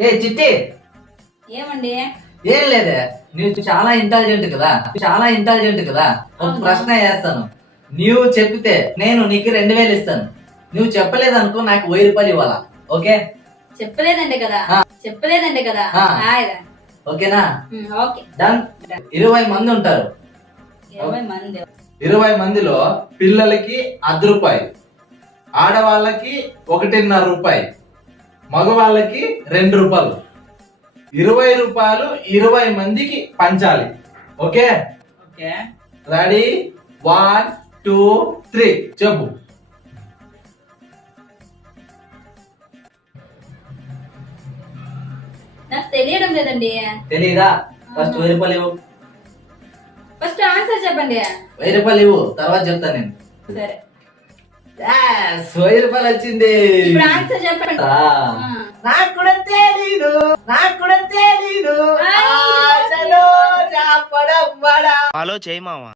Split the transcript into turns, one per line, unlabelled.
ఏ చిట్టి.
ఏమండి?
ఏం లేదే నువ్వు చాలా ఇంటెలిజెంట్ కదా. చాలా ఇంటెలిజెంట్ కదా. ఒక? ప్రశ్న వేస్తాను. నువ్వు చెప్పితే నేను నీకు రెండు వేలు ఇస్తాను. నువ్వు చెప్పలేదనుకో నాకు వెయ్యి రూపాయలు ఇవ్వాలా? ఓకే?
చెప్పలేదండి కదా. చెప్పలేదండి కదా.
ఓకేనా?
ఓకే.
డన్ ఇరవై మంది ఉంటారు.
ఇరవై మంది.
ఇరవై మందిలో పిల్లలకి అర్ధ రూపాయి ఆడవాళ్ళకి ఒకటిన్నర రూపాయి. మగవాళ్ళకి రెండు రూపాయలు. ఇరవై రూపాయలు ఇరవై మందికి పంచాలి. Okay?
Okay.
Ready one two three చెప్పు.
నాకు తెలియడం లేదండి.
తెలీదా? ఫస్ట్ వెయ్యి రూపాయలు ఇవ్వు.
ఫస్ట్ ఆన్సర్ చెప్పండి.
వెయ్యి రూపాయలు ఇవ్వు. తర్వాత చెప్తాను నేను.
సరే.
వెయ్యి రూపాయలు వచ్చింది.
ఇప్పుడు ఆన్సర్ చెప్పండి.
నాకు కూడా తెలీదు నాకు కూడా తెలీదు. ఆశలో
చేయి మావా?